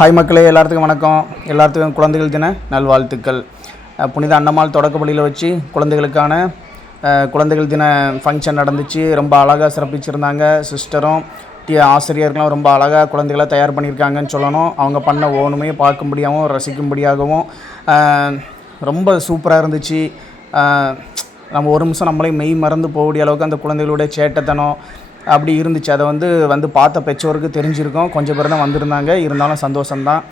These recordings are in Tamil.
ஹாய் மக்களே, எல்லாத்துக்கும் வணக்கம். எல்லாத்துக்கும் குழந்தைகள் தின நல்வாழ்த்துக்கள். புனித அன்னம்மாள் தொடக்கப்பள்ளியில் வச்சு குழந்தைகளுக்கான குழந்தைகள் தின ஃபங்க்ஷன் நடந்துச்சு. ரொம்ப அழகாக சிறப்பிச்சிருந்தாங்க. சிஸ்டரும் ஆசிரியர்களும் ரொம்ப அழகாக குழந்தைகளை தயார் பண்ணியிருக்காங்கன்னு சொல்லணும். அவங்க பண்ண ஒவ்வொன்றுமே பார்க்கும்படியாகவும் ரசிக்கும்படியாகவும் ரொம்ப சூப்பராக இருந்துச்சு. நம்ம ஒரு நிமிஷம் நம்மளே மெய் மறந்து போகக்கூடிய அளவுக்கு அந்த குழந்தைகளுடைய சேட்டைத்தனம் அப்படி இருந்துச்சு. அதை வந்து பார்த்த பெற்றோருக்கு தெரிஞ்சிருக்கும். கொஞ்சம் பேர் தான் வந்திருந்தாங்க. இருந்தாலும் சந்தோஷம்தான்.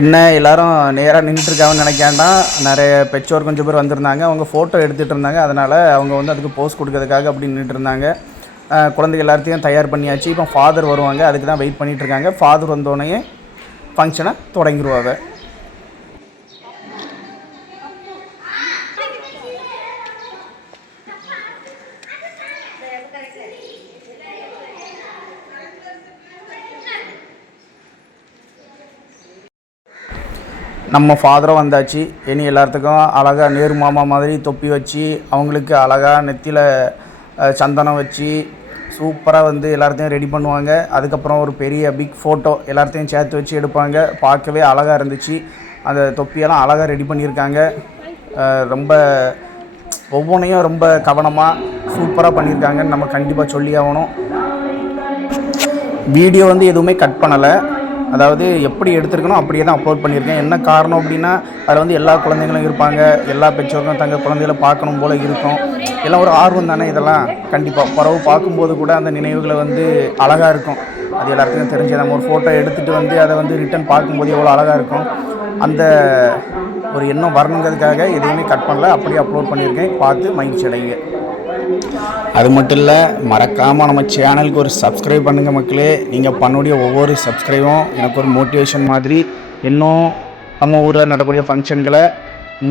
என்ன எல்லோரும் நேராக நின்றுட்டுருக்காங்கன்னு நினைக்காண்டா, நிறைய பெற்றோர் கொஞ்சம் பேர் வந்திருந்தாங்க. அவங்க ஃபோட்டோ எடுத்துகிட்டு இருந்தாங்க. அதனால் அவங்க வந்து அதுக்கு போஸ் கொடுக்கறதுக்காக அப்படி நின்றுட்டு இருந்தாங்க. குழந்தைகள் எல்லாத்தையும் தயார் பண்ணியாச்சு. இப்போ ஃபாதர் வருவாங்க, அதுக்கு தான் வெயிட் பண்ணிகிட்ருக்காங்க. ஃபாதர் வந்தோடனே ஃபங்க்ஷனை தொடங்கிடுவாங்க. நம்ம ஃபாதரும் வந்தாச்சு. இனி எல்லாத்துக்கும் அழகாக நேரு மாமா மாதிரி தொப்பி வச்சு, அவங்களுக்கு அழகாக நெத்தியில் சந்தனம் வச்சு சூப்பராக வந்து எல்லாத்தையும் ரெடி பண்ணுவாங்க. அதுக்கப்புறம் ஒரு பெரிய பிக் ஃபோட்டோ எல்லாத்தையும் சேர்த்து வச்சு எடுப்பாங்க. பார்க்கவே அழகாக இருந்துச்சு. அந்த தொப்பியெல்லாம் அழகாக ரெடி பண்ணியிருக்காங்க. ரொம்ப ஒவ்வொன்றையும் ரொம்ப கவனமாக சூப்பராக பண்ணியிருக்காங்கன்னு நம்ம கண்டிப்பாக சொல்லி ஆகணும். வீடியோ வந்து எதுவுமே கட் பண்ணலை. அதாவது எப்படி எடுத்துருக்கணும் அப்படியே தான் அப்லோட் பண்ணியிருக்கேன். என்ன காரணம் அப்படின்னா, அதில் வந்து எல்லா குழந்தைங்களும் இருப்பாங்க. எல்லா பெற்றோர்களும் தங்கள் குழந்தைகளை பார்க்கணும் போல் இருக்கும். எல்லாம் ஒரு ஆர்வம் தானே. இதெல்லாம் கண்டிப்பாக பறவை பார்க்கும்போது கூட அந்த நினைவுகளை வந்து அழகாக இருக்கும். அது எல்லாத்துக்கும் தெரிஞ்சு நம்ம ஒரு ஃபோட்டோ எடுத்துகிட்டு வந்து அதை வந்து ரிட்டன் பார்க்கும்போது எவ்வளோ அழகாக இருக்கும். அந்த ஒரு எண்ணம் வரணுங்கிறதுக்காக எதையுமே கட் பண்ணல, அப்படியே அப்லோட் பண்ணியிருக்கேன். பார்த்து மகிழ்ச்சி அடைங்க. அது மட்டும் இல்லை, மறக்காமல் நம்ம சேனலுக்கு ஒரு சப்ஸ்கிரைப் பண்ணுங்கள் மக்களே. நீங்கள் பண்ணக்கூடிய ஒவ்வொரு சப்ஸ்கிரைபும் எனக்கு ஒரு மோட்டிவேஷன் மாதிரி. இன்னும் நம்ம ஊரில் நடக்கக்கூடிய ஃபங்க்ஷன்களை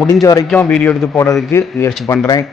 முடிஞ்ச வரைக்கும் வீடியோ எடுத்து போடுறதுக்கு முயற்சி பண்ணுறேன்.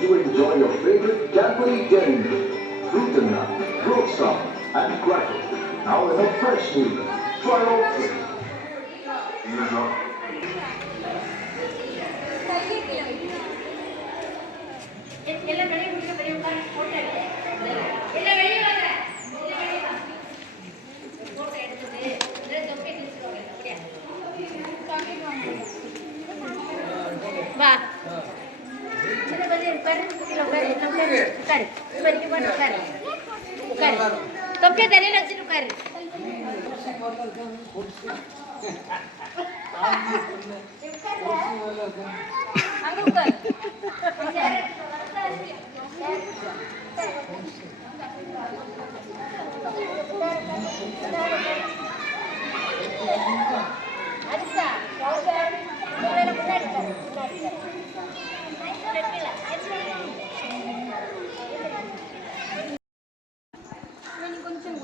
You enjoy your favorite Cadbury Dairy Milk, Fruit Nut, Grossock, and Crackle. Now in a fresh flavor. Try all three. வெளியே வாங்க. உட்காரு இப்போதைக்கு போட்டு உட்காரு உட்காரு தொப்பியை தலையில் வச்சுட்டு உட்காரு அங்கே உட்காரு அரிசா முன்னாடி முன்னாடி கொஞ்சம்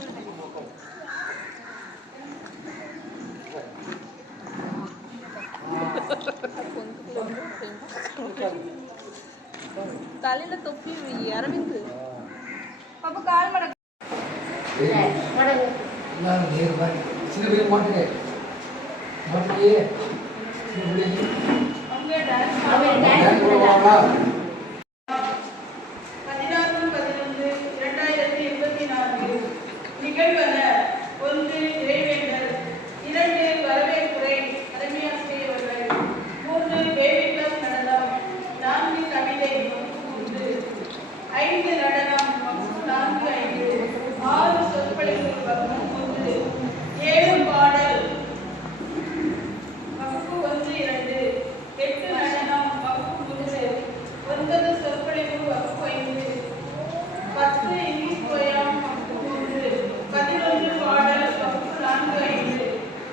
தலையில தொப்பி அரவிந்த் பாப்பா கால் மடக்கு மடக்கு சின்ன பிள்ளை மாட்டுங்க மாட்டுலையே சின்ன பிள்ளைங்க அவன் டான்ஸ் போடுவாங்களா 16-11-2024 நிகழ்வன 1 இறைவேண்டல் 2 வரவேற்புரை தலைமையாசிரியர்கள் 3 பேபி கிளப் நடனம் 4 கவிதை 5 நடனம் 4-5 6 சொற்பொழிவு வகுப்பு 1 7 பாடல் வகுப்பு 1-2 8 நடனம் வகுப்பு 3 9 சொற்பொழிவு வகுப்பு 5 10 இங்கிலீஷ் போயம் வகுப்பு 3 11 பாடல் வகுப்பு 4-5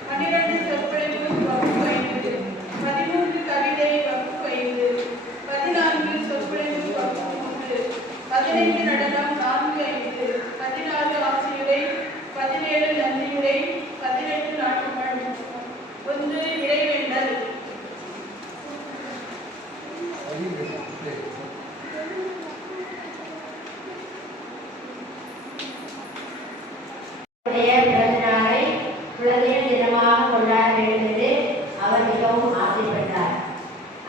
12 சொற்பொழிவு வகுப்பு 5 13 கவிதை வகுப்பு 5 14 சொற்பொழிவு வகுப்பு 3 15 நடனம் 4-5 16 ஆசிரியரை 17 நன்றியுரை 18 நாட்டுப்பண் 1 இறைவேண்டல் பிறந்த நாளை குழந்தைகள் தினமாக கொண்டாட வேண்டும் என்று அவர் மிகவும் ஆசைப்பட்டார்.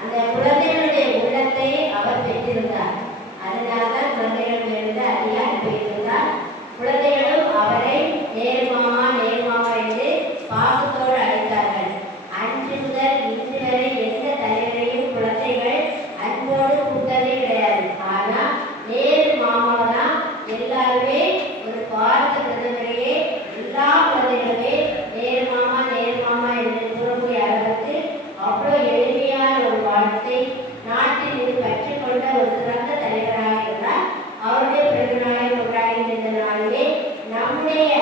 அந்த குழந்தைகளுடைய உள்ளத்தை அவர் பெற்றிருந்தார். அதனால்தான் குழந்தைகள் இருந்து அதிக அனுப்பியிருந்தார். குழந்தைகளும் அவரை நேர்மாமா நேர்மாமா என்று பாசத்தோடு அழைத்தார்கள். அன்று முதல் இன்று வரை எந்த தலைவரையும் குழந்தைகள் அன்போடு கூட்டதே கிடையாது. ஆனால் நேரு மாமாவை தான் எல்லாருமே ஒரு பாரத பிரதமரையே எல்லா குழந்தைகளுமே நேரு மாமா என்று கூறக்கூடிய அளவுக்கு அவ்வளோ எளிமையான ஒரு வாழ்த்தை நாட்டில் இது கற்றுக்கொண்ட ஒரு சிறந்த தலைவராக இருந்தார். அவருடைய பிறந்த நாளை கொண்டாடுகின்ற இந்த நாளிலே நம்முடைய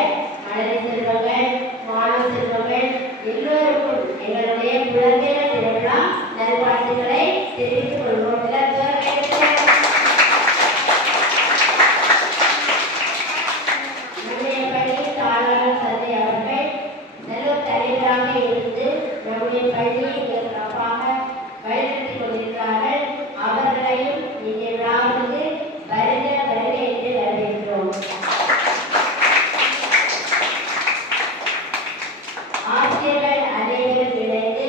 மழலை செல்வங்கள் மாணவ செல்வங்கள் எல்லோருக்கும் எங்களுடைய குழந்தைகள் திருவிழா நல்வாழ்த்துக்களை தெரிவித்துக் கொள்வோம். நம்முடைய பள்ளியில் தாளாளர் தந்தை அவர்கள் நல்ல தலைவராக இருந்து நம்முடைய பள்ளியை மிக சிறப்பாக வழிநடத்தி கொண்டிருக்கிறார்கள். அவர்களையும் இந்த விழாவிற்கு வருக வருக என்று வரவேற்கிறோம். ஆசிரியர்கள் அனைவரும் இணைந்து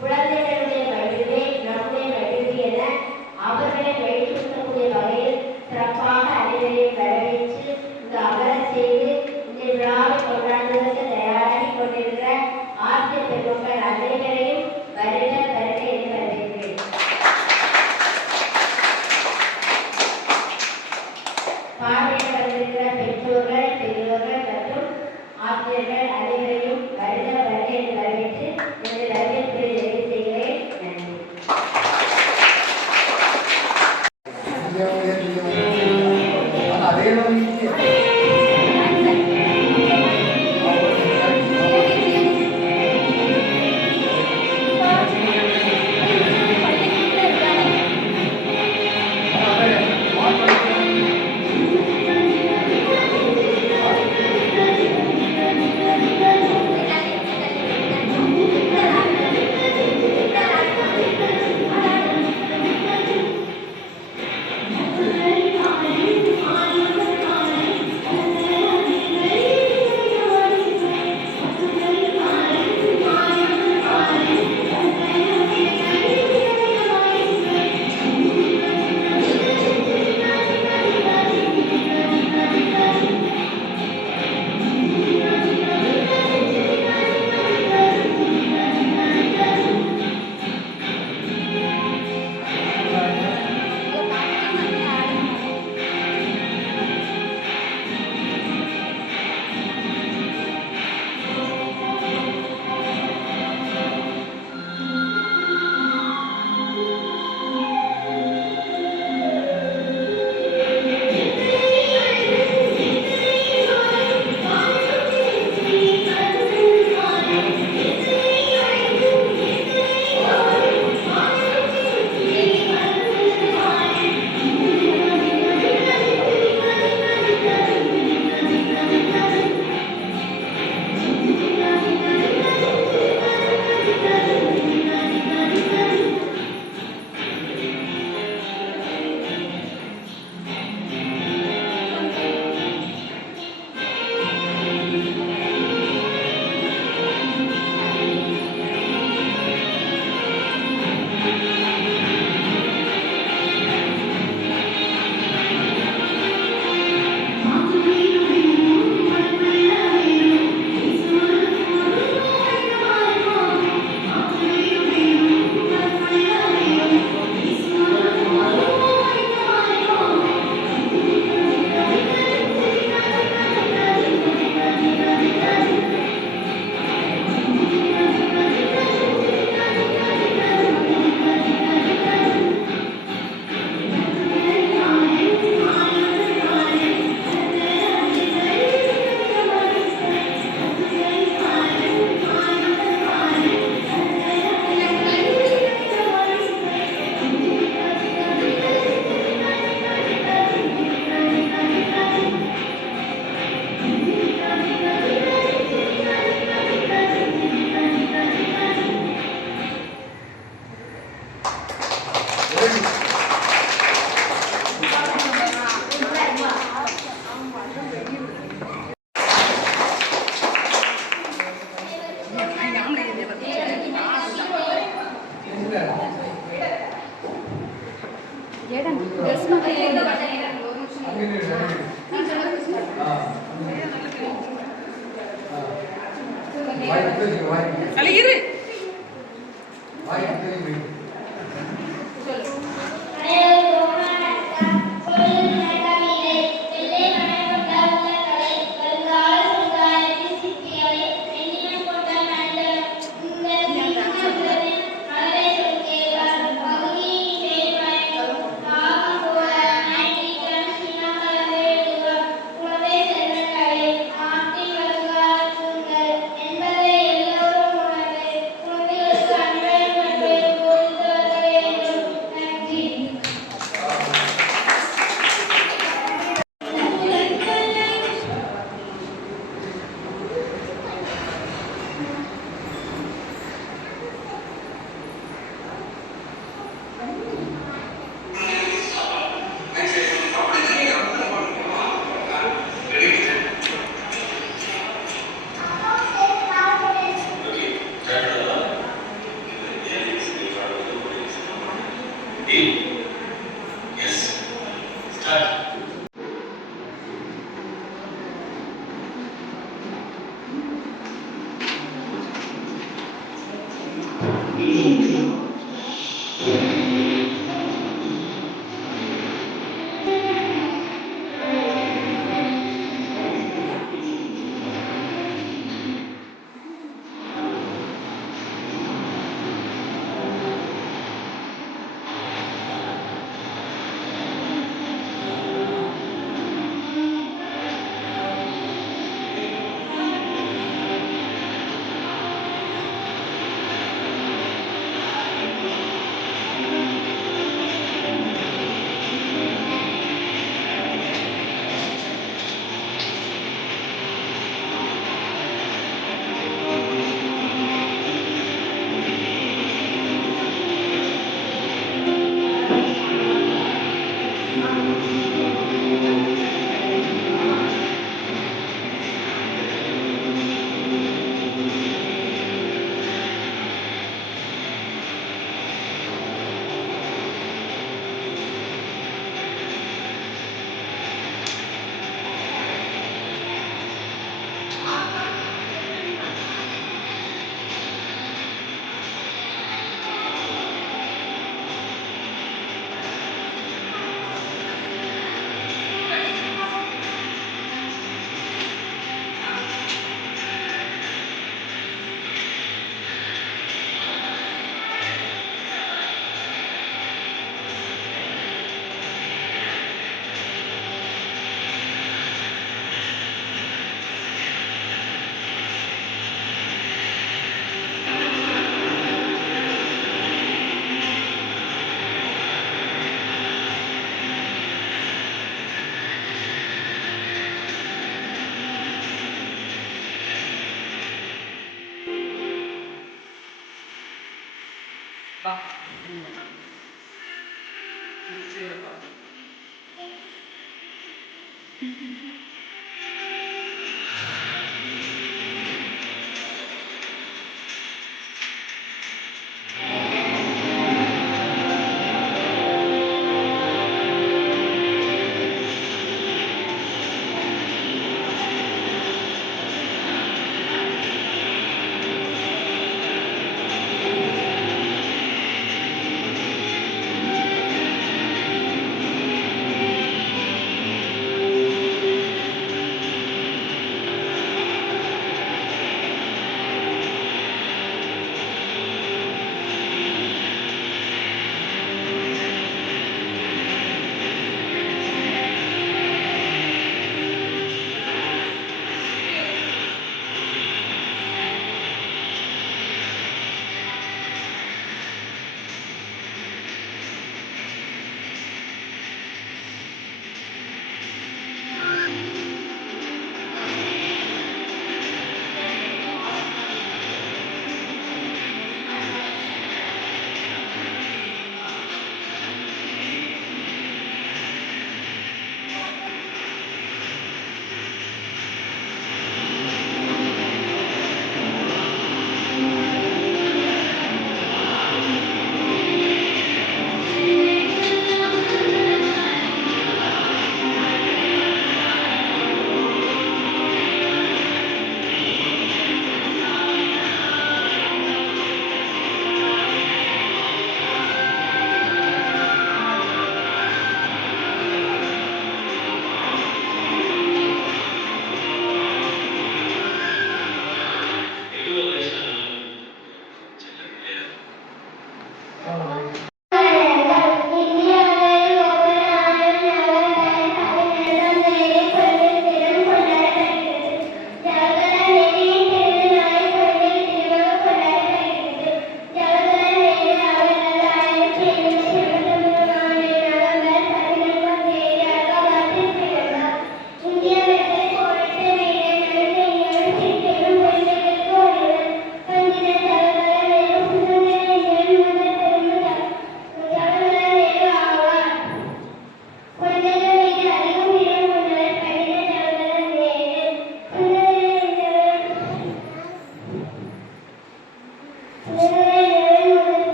குழந்தைகளுடைய மகிழ்வே நம்முடைய மகிழ்வு என அவர்களை வழிநடத்தக்கூடிய வகையில் சிறப்பாக அனைவரையும் வரவேற்று இந்த அமரச் செய்து இந்த விழாவை கொண்டாடுவதற்கு தயாராகி கொண்டிருக்கிற ஆசிரியர் பெருமக்கள் அனைவரையும் வருக வருக என்று வரவேற்கிறேன். பார்வையிட வந்திருக்கிற பெற்றோர்கள் பெரியோர்கள் மற்றும் ஆசிரியர்கள் அனைவரையும் வருக வருக என்று வரவேற்று எனது வரவேற்பை நிறைவு செய்கிறேன். நன்றி. அதே மாதிரி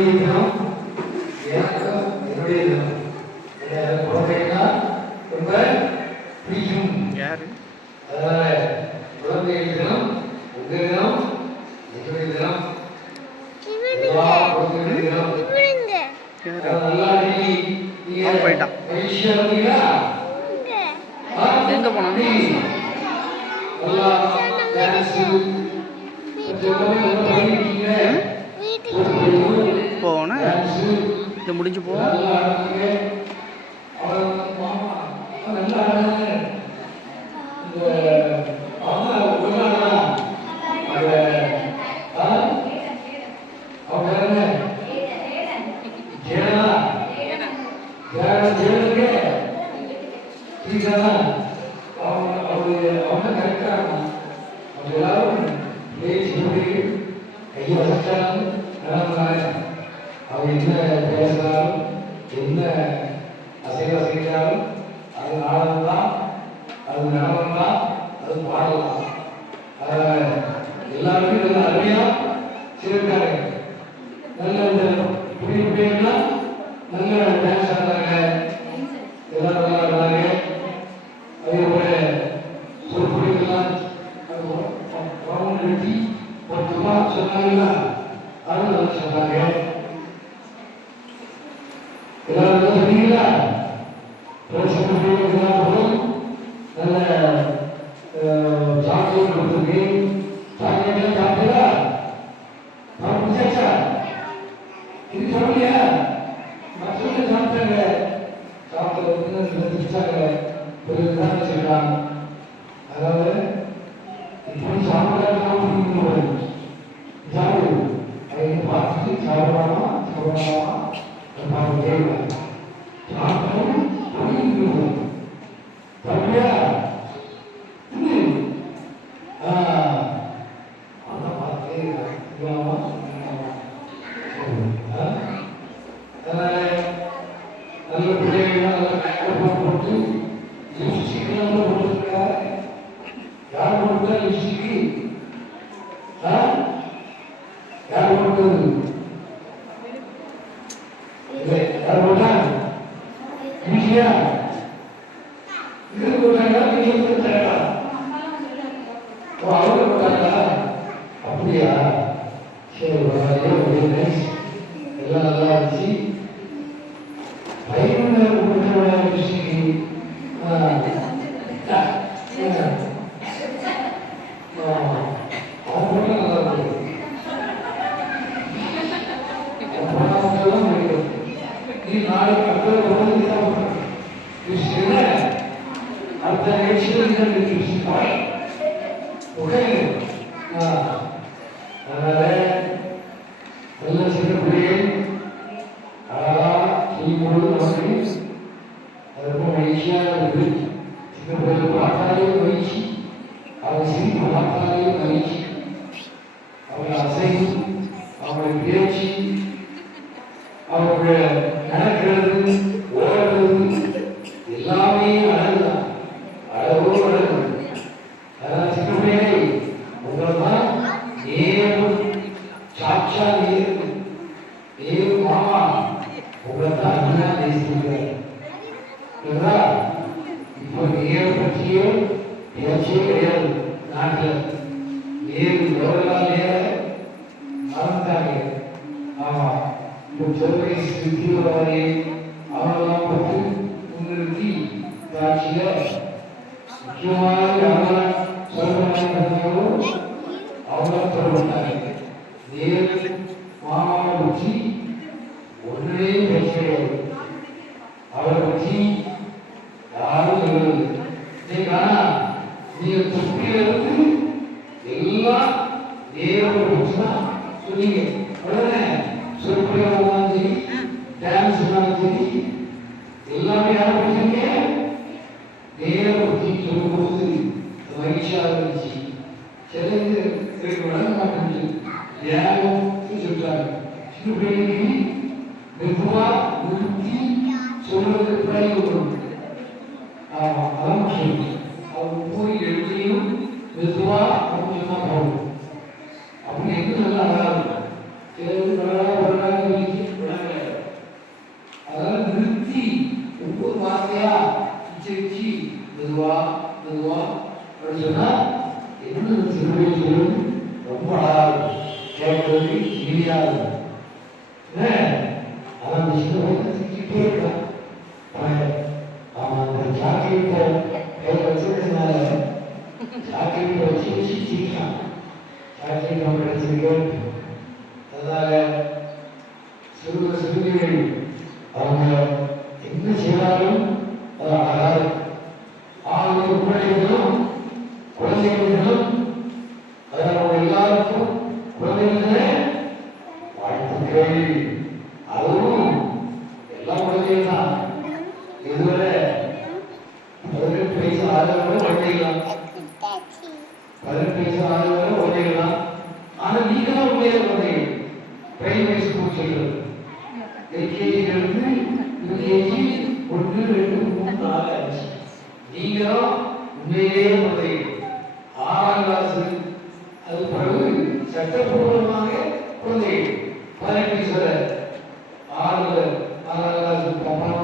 என்னுடைய தினம் எனக்கும் என்னுடைய தினம் குழந்தைன்னா ரொம்ப பிடிக்கும். யாரு அதனால குழந்தைகள் தினம் உங்க தினம் என்னுடைய தினம் எல்லா குழந்தைகளுடைய தினம். நல்லா நீங்க போயிட்டான். மகிழ்ச்சியா இருந்தீங்களா? எங்க போனான்? நல்லா டான்ஸ் போன இது முடிஞ்சு போ. அவன் என்ன பேசினாலும் என்ன அசைந்தாலும் அது நாடகம் தான், அது நடனம் தான், அது பாடல் தான். அதனால எல்லாருமே நல்ல அருமையா சிறப்பாங்க. நல்ல இந்த பிள்ளைங்களாம் நல்ல டான்ஸ் ஆடுறாங்க, எல்லாரும் நல்லா ஆடுறாங்க. அதே போல சொற்பொழிவுலாம் ரவுண்ட் கட்டி பத்துமா சொன்னாங்கன்னா அது நல்லா சொன்னாங்க. எல்லாரும் சொன்னீங்களா? நல்ல சாக்லேட் கொடுத்துருக்கு. சாக்லேட் சாப்பிட்டா முடிச்சாச்சா? இது சொல்லலையா? மற்றவங்க சாப்பிட்டாங்க. சாப்பிட்டாங்க பிறகுதான் வச்சிருக்காங்க. அதாவது இப்படி சாப்பிடாம சாப்பிடு அதை பார்த்துட்டு சாப்பிடலாமா கேட்கலாம். சாப்பிடணும் தம்பியா நல்ல பிள்ளைகள் நல்ல மேக்கப் போட்டு லிப்ஸ்டிக் போட்டுருக்கா. யார் போட்டுருக்கா லிப்ஸ்டிக்? யார் போட்டது? யார் போட்டா? வீட்டியா இது போட்டாங்களா? நீங்க போட்டாங்களா? அவங்க போட்டாங்களா? அப்படியா? சரி, நைஸ். எல்லாம் நல்லா இருந்துச்சு. பையன் அடுத்த நிகழ்ச்சியில் அதனால நல்ல சின்ன பிள்ளைகள் அழகா செய்யும்போது நமக்கு அது ரொம்ப மகிழ்ச்சியாக இருக்குது. சின்ன பிள்ளைகள் பார்த்தாலே மகிழ்ச்சி, அவங்க சிரிப்பு பார்த்தாலே மகிழ்ச்சி, அவங்க அசைவு, அவங்களுடைய பேச்சு, அவங்களுடைய நடக்கிறது, ஓடுறது எல்லாமே அழகுதான், அழகோ அழகு. அதனால் சின்ன பிள்ளைகளை உங்களை தான் நேரம் சாட்சா நேரு மாமா உங்களை தான் அண்ணா நேசிக்கிறார். இப்போ நேரு பற்றியோ பேச்சே கிடையாது நாட்டில். நேரு ஜவஹர்லால் நேரு மறந்துட்டாங்க. ஆமா, இப்போ ஜெர்மனிஸ் தீவிரவாதி அவரெல்லாம் பற்றி முன்னிறுத்தி காட்சியில முக்கியமாக அவங்க சொல்றாங்க, அவங்க தொடர்பாங்க. நேரு மாமாவை பற்றி ஒன்றே பேசுகிறது, அவரை பற்றி யாரும் சொல்றது. நீங்க தொப்பிலிருந்து எல்லாம் நேரோட பற்றி தான் சொன்னீங்க. உடனே சொற்பொழிவாக சரி, டான்ஸ் சரி, எல்லாமே யாரை பற்றிங்க? நேரை பற்றி சொல்லும்போது மகிழ்ச்சியாக இருந்துச்சு. சிலது வளர மாட்டேங்குது, தியாகம் சொல்றாங்க. சின்ன பிள்ளைக்கு மெதுவா நிறுத்தி சொல்றது பிரயோகம். ஆமா, அதான் முக்கியம். அவங்க போய் எழுதியும் மெதுவா கொஞ்சமா போகும். அப்படி எங்க நல்லா இருக்கும். சிலது நல்லா விஷயம் திக்கிட்டே இருக்கான். அவன் அந்த ஜாக்கெட்டை கையில் வச்சிருக்கனால ஜாக்கெட்டை வச்சு வச்சு சிரிக்கான். ஜாக்கெட் அவன் எடுத்துருக்கேன். அதனால சிறுமிகள் அவங்க என்ன செய்தாலும் அது அழகாக ஆளுநர் குழந்தைகளும் குழந்தைகளும் அதனால எல்லாருக்கும் குழந்தைகளே வாழ்த்துக்கள். அதுவும் எல்லா குழந்தைகளும் தான். இதுவரை 18 வயசு ஆகிறவங்க குழந்தைகள் தான். 18 வயசு ஆகிறவங்க குழந்தைகள் தான். ஆனால் நீங்க தான் உண்மையில குழந்தைகள். பிரைமரி ஸ்கூல் சொல்றது எல்கேஜிலிருந்து யூகேஜி 1, 2, 3, 4, 5 நீங்க தான் உண்மையிலேயே குழந்தைகள். 6ஆம் கிளாஸ் அது பிறகு சட்டப்பூர்வமாக குழந்தைகள் 18 வயசு வரை 6ஆம் கிளாஸ் அப்புறமா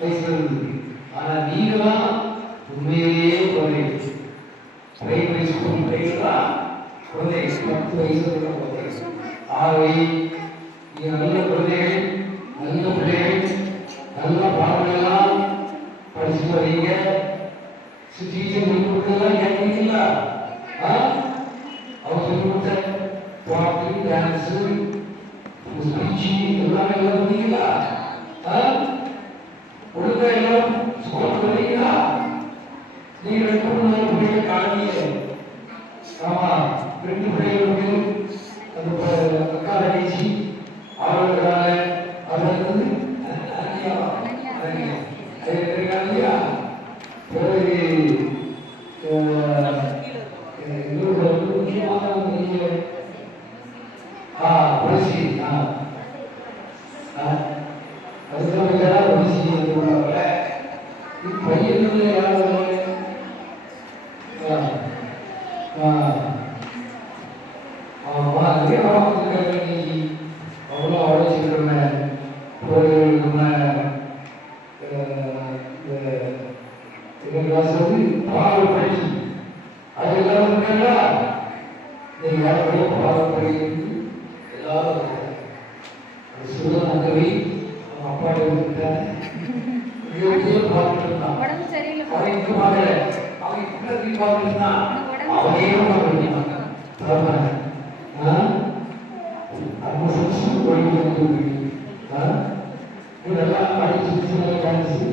வயசுல இருந்து. ஆனால் நீங்க தான் உண்மையிலேயே குழந்தைகள். பிரைமரி ஸ்கூல் பிள்ளைகள் தான் குழந்தைகள். 10 வயசு குழந்தைகள். ஆகவே நீங்க நல்ல குழந்தைகள், நல்ல பிள்ளைகள், நல்ல பாடங்களெல்லாம் படிச்சுட்டு வரீங்க. டீச்சர் சொல்லி கொடுத்ததெல்லாம் கேட்குறீங்களா? அவர் சொல்லி கொடுத்த பாட்டு, டான்ஸு, ஸ்பீச்சு எல்லாமே எல்லாம் பண்ணீங்களா? ஒழுங்கா எல்லாம் ஸ்கூல் பண்ணீங்களா? நீங்க 2 4 பிள்ளைகள் காணீங்க. ஆமா, 2 பிள்ளைகளுக்கு அந்த அக்கா தங்கச்சி அவர்களுக்காக அவர்களுக்கு இல்லையா? பிறகு முக்கியமான புரட்சி அதுக்கப்புறம் புரட்சி பையன் யார் அவ்வளோ ஆலோசிக்கிறோம். ஒரு கிளாஸ் வந்து பாடல் பள்ளி அது எல்லாரும் இருக்காங்களா? நீங்கள் யாரும் பாடல் பள்ளி எல்லாரும் சுதன் அங்கவி அவன் அப்பா இருந்துட்டாங்க. பார்த்துட்டு இருந்தான். அவன் இங்கே பார்க்கல, அவன் இப்படி பார்த்துட்டு இருந்தான். அவனையே பார்த்துட்டு இருந்தான். நம்ம சிறுசு கோயில் இதெல்லாம் அடிச்சு டான்ஸு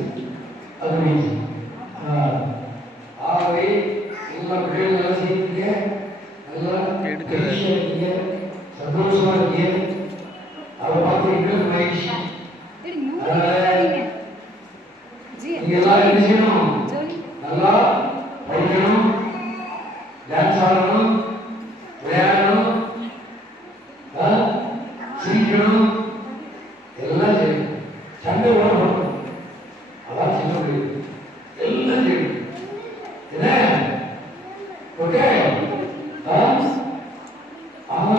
அது. ஆகவே எல்லா பிள்ளைகளும் நல்லா செய்யறீங்க, நல்லா மகிழ்ச்சியா இருக்கீங்க, சந்தோஷமா இருக்கீங்க. அதை பார்த்து எங்களுக்கு மகிழ்ச்சி. அதனால நீங்க எல்லாரும் என்ன செய்யணும்? நல்லா படிக்கணும், டான்ஸ் ஆடணும், விளையாடணும், சிரிக்கணும், எல்லாம் செய்யணும். சண்டை ஓடணும், அதான் சின்ன பிள்ளை எல்லாம் செய்யணும். என்ன ஓகே? ஆமா,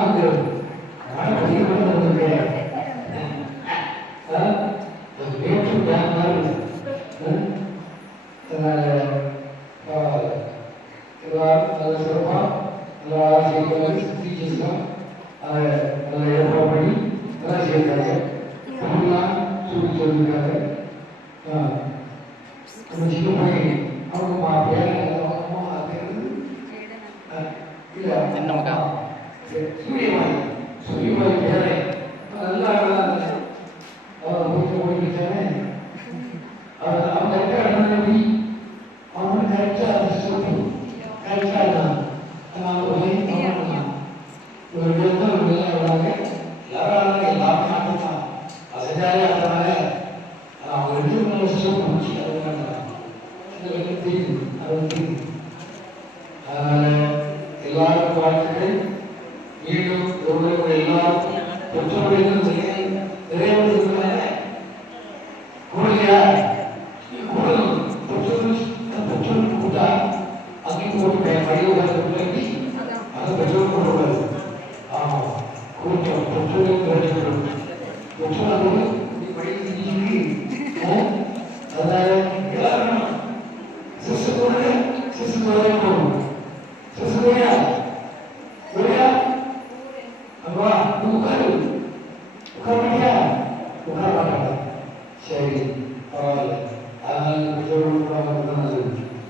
எல்லாருக்கும் வாழ்த்துக்கள். மீண்டும் ஒரு எல்லாருக்கும் பெற்றோர்கள் நிறைய கூடலையா கூடணும். பெற்றோருக்கு கூட்டா அங்கேயும் போட்டு வழிவகை அதை பெற்றோர் கூடாது. ஆமாம், கூட்டம் பெற்றோர்கள் பெற்றோர் அதனால எல்லாரும் சிசு போகணும். சிசுயா அப்பா உட்காரு உட்காருயா சரி பரவாயில்ல. அதனால பெற்றோர்கள் கூட நல்லது.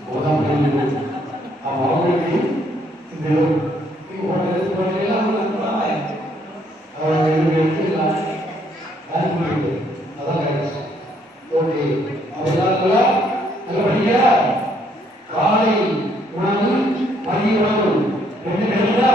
அப்பதான் புரிஞ்சுக்கணும். அப்போ அவங்களுக்கு இந்த எடுத்துக்கலாம் அதான் ஓகே. அவர்களால் நல்லபடியா காலை உணவு மதிய உணவு ரெண்டு கிடைக்குதா?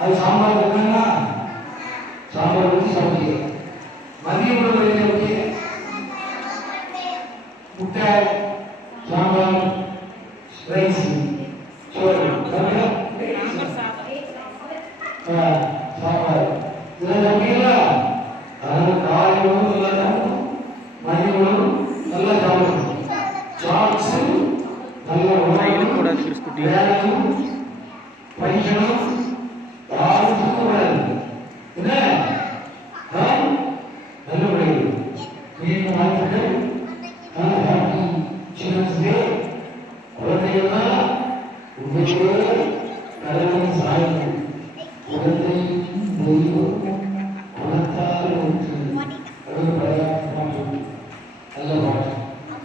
அது சாம்பார் இருக்குன்னா சாம்பார் ஊற்றி சாப்பிடுங்க. மதிய உணவு முட்டை சாம்பார் ரைஸ் சோறு சாம்பார் இதெல்லாம் சாப்பிட்டீங்களா? அதனால காலை உணவு நல்லா சாப்பிடணும், மதிய உணவு நல்லா சாப்பிடணும். சாப்ஸ் நல்ல உணவு வேலையும் படிக்கணும். யாரும் தூக்கக்கூடாது. என்ன நல்லபடியாக மீண்டும் வாழ்த்துக்கள். Happy children's day. குழந்தைகள்லாம் உண்மையிலே கடவுளின் சாய்வு. குழந்தை தெய்வம் குணத்தால் ஒன்று பாட்டு நல்ல பாட்டு.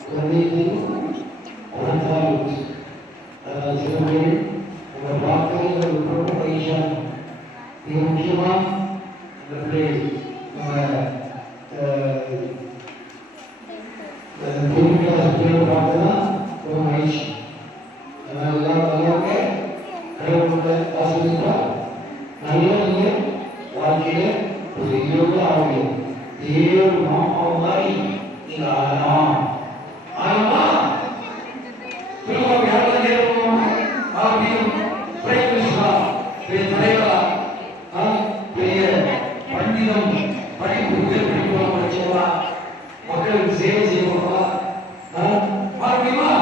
குழந்தை தெய்வம் குணத்தால் ஒன்று. அதனால் சில பேர் உங்கள் வார்த்தைகள் ஒரு ப்ரொபகேஷன் மிக முக்கியமாக இந்த பிள்ளைகள் பார்த்துதான் ஒரு மகிழ்ச்சி. அதனால் எல்லாம் நல்லவங்க கடவுளோட ஆசிரியர்களா நல்ல நீங்கள் வாழ்க்கையில ஒரு பெரியவங்க ஆகுங்க. தேவ மாமாவை மாதிரி நீங்க ஆகலாம். ஆகலாமா? திரும்ப யாரெல்லாம் தேவமா ஆகியும் பிரேமிஸ்வா பெரிய தலைவரா பெரிய பண்டிதம் படிப்பு உயர் படிப்பு படிச்சவா மக்களுக்கு சேவை செய்வா பார்க்க முடியுமா?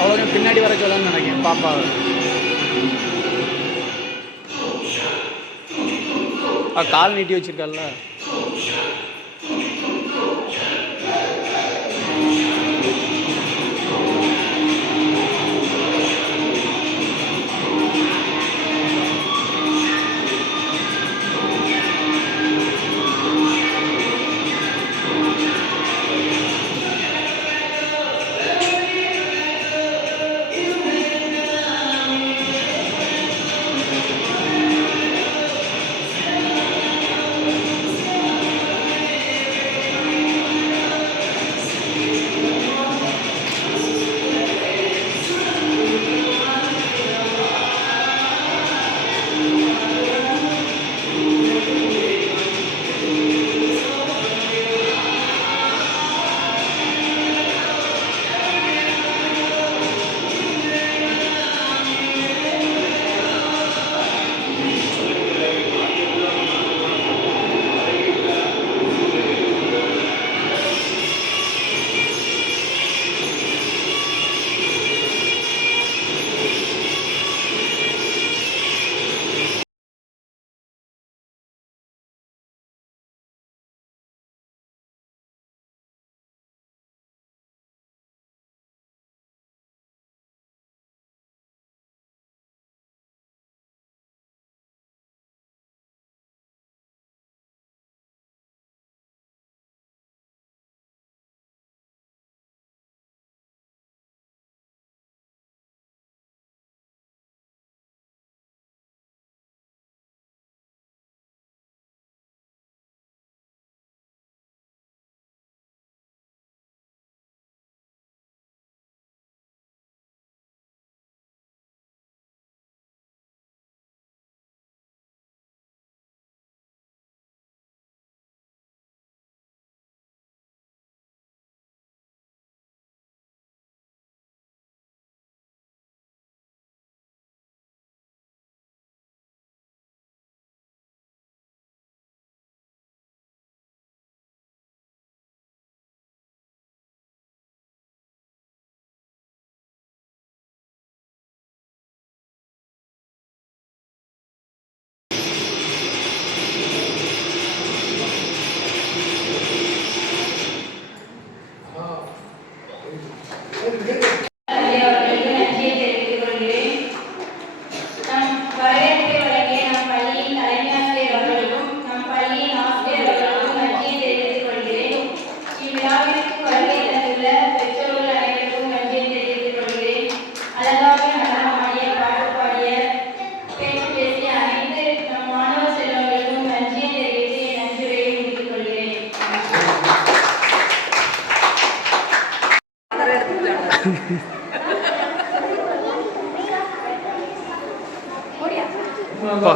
அவ்வளோ பின்னாடி வர சொல்லணும்னு நினைக்கிறேன் பாப்பாவை. கால் நீட்டி வச்சிருக்கல்ல.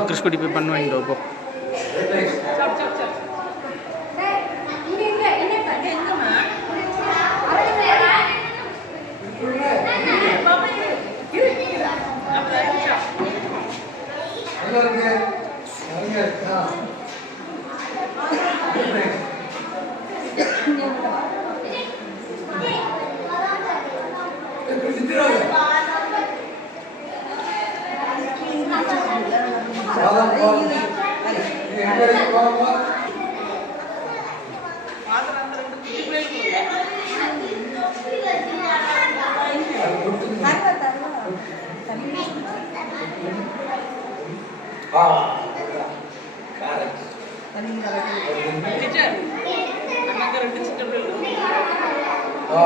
கிறிஸ்குட்டி போய் பண்ணுவாங்க இப்போ. கரெக்ட். டீச்சர் அண்ணாக்கு 2 சிக்கல் ஆ